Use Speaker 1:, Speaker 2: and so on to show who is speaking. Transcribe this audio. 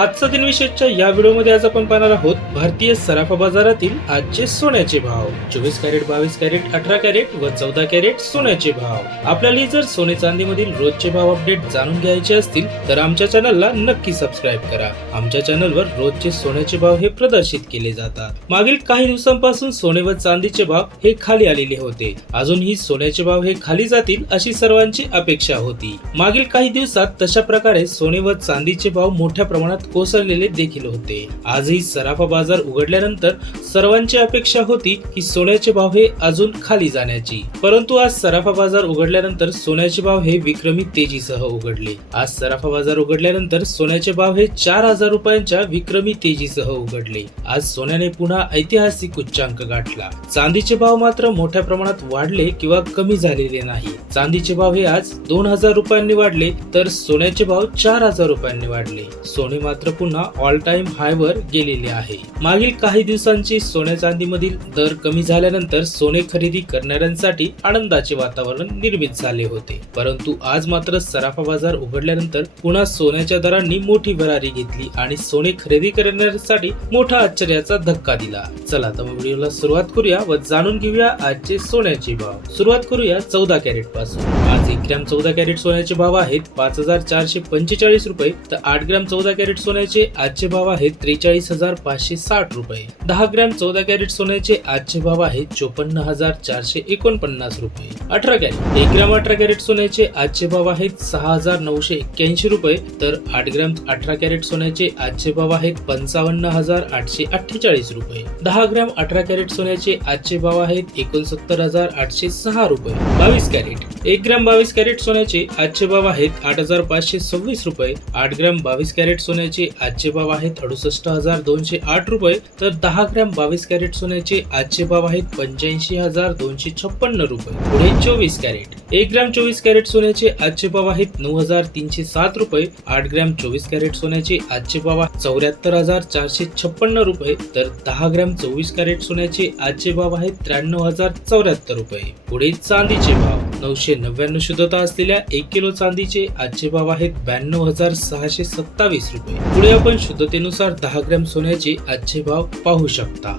Speaker 1: आजचा दिनविशेषच्या या व्हिडिओमध्ये आज आपण पाहणार आहोत भारतीय सराफा बाजारातील आजचे सोन्याचे भाव. चोवीस कॅरेट बावीस कॅरेट अठरा कॅरेट व चौदा कॅरेट सोन्याचे भाव. आपल्याला जर सोने चांदीमधील रोजचे भाव अपडेट जाणून घ्यायचे असतील तर आमच्या चॅनलला नक्की सबस्क्राईब करा. आमच्या चॅनलवर रोजचे सोन्याचे भाव हे प्रदर्शित केले जातात. मागील काही दिवसांपासून सोने व चांदीचे भाव हे खाली आलेले होते. अजूनही सोन्याचे भाव हे खाली जातील अशी सर्वांची अपेक्षा होती. मागील काही दिवसात तशा प्रकारे सोने व चांदीचे भाव मोठ्या प्रमाणात कोसळलेले देखील होते. आजही सराफा बाजार उघडल्यानंतर सर्वांची अपेक्षा होती की सोन्याचे भाव हे अजून खाली जाण्याची. परंतु आज सराफा बाजार उघडल्यानंतर सोन्याचे भाव हे विक्रमी तेजीसह उघडले. आज सराफा बाजार उघडल्यानंतर सोन्याचे भाव हे चार हजार रुपयांच्या विक्रमी तेजीसह उघडले. आज सोन्याने पुन्हा ऐतिहासिक उच्चांक गाठला. चांदीचे भाव मात्र मोठ्या प्रमाणात वाढले किंवा कमी झालेले नाही. चांदीचे भाव हे आज दोन हजार रुपयांनी वाढले तर सोन्याचे भाव चार हजार रुपयांनी वाढले. सोने मात्र पुन्हा ऑल टाइम हायवर गेलेले आहे. मागील काही दिवसांची सोन्या चांदीमधील दर कमी झाल्यानंतर सोने खरेदी करणाऱ्यांसाठी आनंदाचे वातावरण निर्मित झाले होते. परंतु आज मात्र सराफा बाजार उघडल्यानंतर पुन्हा सोन्याच्या दरांनी मोठी भरारी घेतली आणि सोने खरेदी करण्यासाठी मोठा आश्चर्याचा धक्का दिला. चला तर व्हिडिओला सुरुवात करूया व जाणून घेऊया आजचे सोन्याचे भाव. सुरुवात करूया चौदा कॅरेटपासून. आज एक ग्रॅम चौदा कॅरेट सोन्याचे भाव आहेत पाच हजार चारशे पंचेचाळीस रुपये तर आठ ग्रॅम चौदा कॅरेट सोन्याचे आजचे भाव आहेत त्रेचाळीस हजार पाचशे साठ रुपये. दहा ग्रॅम चौदा कॅरेट सोन्याचे आजचे भाव आहेत चोपन्न हजार चारशे एकोणपन्नास रुपये. अठरा कॅरेट एक ग्रॅम अठरा कॅरेट सोन्याचे आजचे भाव आहेत सहा हजार नऊशे एक्क्याऐंशी रुपये. तर आठ ग्रॅम अठरा कॅरेट सोन्याचे आजचे भाव आहेत पंचावन्न हजार आठशे अठ्ठेचाळीस रुपये. दहा ग्रॅम अठरा कॅरेट सोन्याचे आजचे भाव आहेत एकोणसत्तर हजार आठशे सहा रुपये. बावीस कॅरेट एक ग्रॅम बावीस कॅरेट सोन्याचे आजचे भाव आहेत आठ हजार पाचशे सव्वीस रुपये. आठ ग्रॅम बावीस कॅरेट सोन्याचे आजचे भाव आहेत अडुसष्ट हजार दोनशे आठ रुपये. तर दहा ग्रॅम बावीस कॅरेट सोन्याचे आजचे भाव आहेत पंच्याऐंशी हजार दोनशे छप्पन्न रुपये. पुढे चोवीस कॅरेट. एक ग्रॅम चोवीस कॅरेट सोन्याचे आजचे भाव आहेत नऊ हजार तीनशे सात रुपये. आठ ग्रॅम चोवीस कॅरेट सोन्याचे आजचे भाव चौऱ्याहत्तर हजार चारशे छप्पन्न रुपये. तर दहा ग्रॅम चोवीस कॅरेट सोन्याचे आजचे भाव आहेत त्र्याण्णव हजार चौऱ्याहत्तर रुपये. पुढे चांदीचे भाव. नऊशे नव्याण्णव शुद्धता असलेल्या एक किलो चांदीचे आजचे भाव आहेत ब्याण्णव हजार सहाशे सत्तावीस रुपये. पुढे आपण शुद्धतेनुसार दहा ग्रॅम सोन्याचे आजचे भाव पाहू शकता.